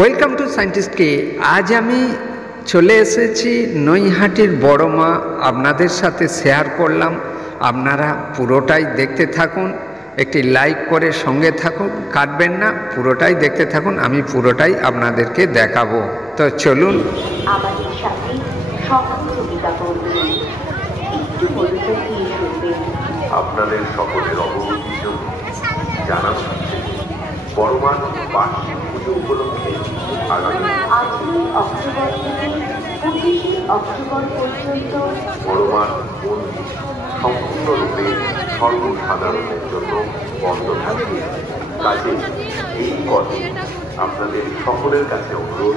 Welcome to scientist কে। আজ আমি চলে এসেছি নৈহাটির বড় মা, আপনাদের সাথে শেয়ার করলাম। আপনারা পুরোটাই দেখতে থাকুন, একটি লাইক করে সঙ্গে থাকুন, কাটবেন না, পুরোটাই দেখতে থাকুন, আমি পুরোটাই আপনাদেরকে দেখাবো। তো চলুন। আমাদের সাথে সহযোগিতা করবেন, একটু মনোযোগ দিয়ে শুনবেন। আপনাদের সকলের অবগতির জন্য জানানো হচ্ছে বড় মার বার্ষিক পুজো উপলক্ষে আগামী 8ই অক্টোবর থেকে 25শে অক্টোবর পর্যন্ত বড় মার মন্দির সম্পূর্ণরূপে সর্বসাধারণের জন্য বন্ধ থাকবে। কাজে এই পথে আপনাদের সকলের কাছে অনুরোধ,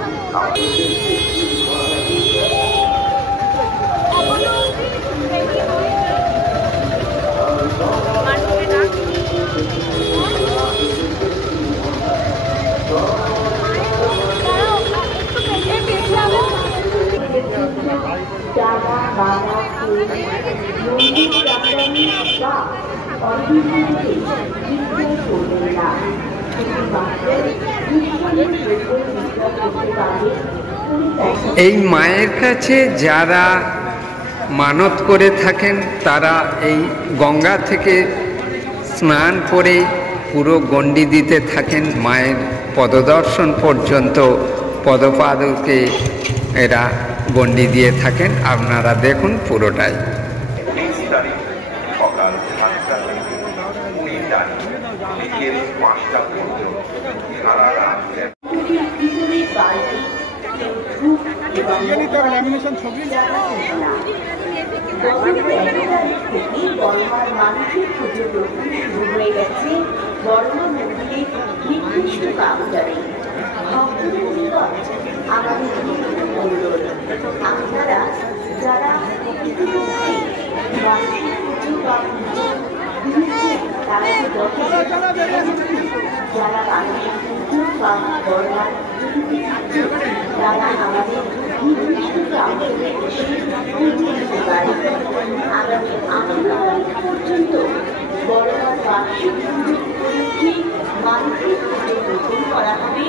এই মায়ের কাছে যারা মানত করে থাকেন তারা এই গঙ্গা থেকে স্নান করে পুরো গণ্ডি দিতে থাকেন। মায়ের পদদর্শন পর্যন্ত পদপাদকে এরা গণ্ডি দিয়ে থাকেন। আপনারা দেখুন পুরোটাই। সকাল 7টা থেকে 20 তারিখ বিকেল 5টা পর্যন্ত সারা রাত মানসিক পুজো প্রস্তুতি শুরু হয়ে গেছে বড়মা মন্দিরের নির্দিষ্ট কাউন্টারে। ভক্তদের নিকট আমাদের অনুরোধ, আপনারা যারা ইতিমধ্যে মানসিক পুজো বা পুজো দিয়েছেন তারা যারা মানসিক পুজো বা বড়মার তারা আমাদের নির্দিষ্ট কাউন্টারে এসে পুজো দিতে পারে। আগামী 8 তারিখ পর্যন্ত বড়মার বার্ষিক পুজো উপলক্ষে মানসিক পুজো গ্রহণ করা হবে।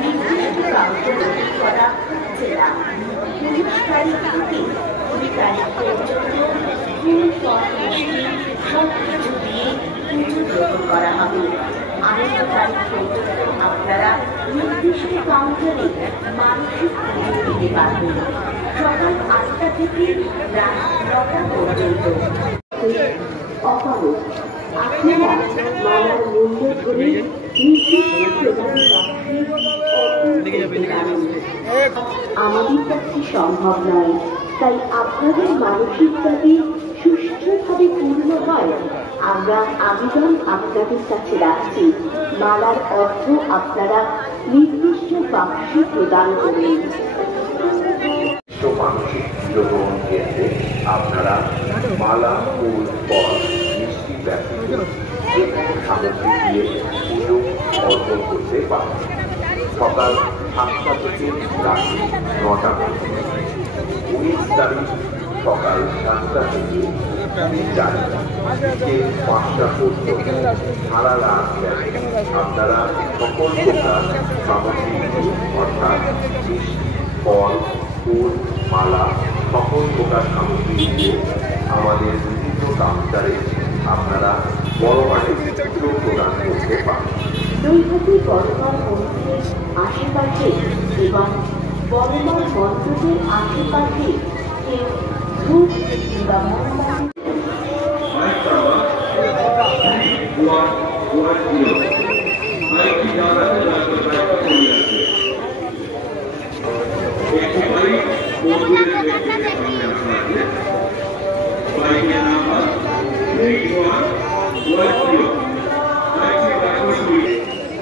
নির্দিষ্ট কাউন্টারে করা হচ্ছে না। 19 তারিখ থেকে 20 তারিখ পর্যন্ত ফুল ফল মিষ্টি সব কিছু দিয়ে পুজো গ্রহণ করা হবে। 8 তারিখ পর্যন্ত আপনারা নির্দিষ্ট কাউন্টারে মানসিক পুজো দিতে পারবেন। সকাল 8টা থেকে রাত 9টা পর্যন্ত। অপারক আপনারা মালার মূল্য ধরে আমাদের কাছে সম্ভব নয়, তাই আপনাদের মানসিক দাবি সুষ্ঠুভাবে পূর্ণ হয় আমরা আবেদন আপনাদের কাছে রাখছি। মালার অর্থ আপনারা নির্দিষ্ট বাক্সে প্রদান করবেন। মানসিক পুজোগ্রহণ কেন্দ্রে আপনারা মালা, ফুল, ফল, মিষ্টি ব্যতীত যে কোনো সামগ্রী দিয়ে পুজো অর্পণ করতে পারেন। সকাল 7টা থেকে রাত্রি 9টা পর্যন্ত। 19 তারিখ সকাল 7টা থেকে 20 তারিখ বিকেল 5টা পর্যন্ত সারা রাত আপনারা সকল প্রকার সামগ্রী অর্থাৎ মিষ্টি, ফল, ফুল, মালা, সকল প্রকার সামগ্রী দিয়ে আমাদের বিভিন্ন কাউন্টারে আপনারা বড় মাঠে পুজো প্রদান করতে পারেন। নৈহাটি বড়মার মন্দিরের আশেপাশে এবং বড়মার মন্দিরের আশেপাশে কেউ ধূপ কিংবা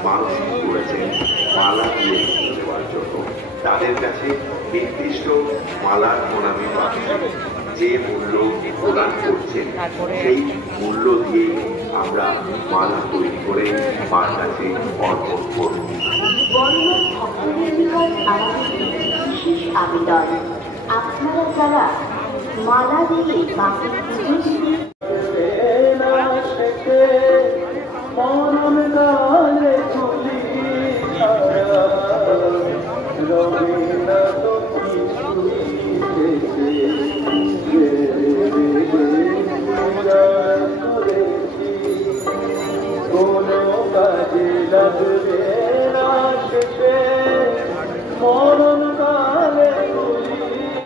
মানসিক করেছেন মালা দিয়ে দেওয়ার জন্য তাদের কাছে নির্দিষ্ট মালার প্রণামী পাচ্ছেন। যে মূল্য প্রদান করছেন সেই মূল্য দিয়ে আমরা মালা তৈরি করে মার কাছে অর্পণ করব। বড়মার ভক্তদের নিকট আমাদের বিশেষ আবেদন, আপনারা যারা মালা দিয়ে মাকে পুজো দিতে মরণ কালে খুলি কোনো কাজে লাগবে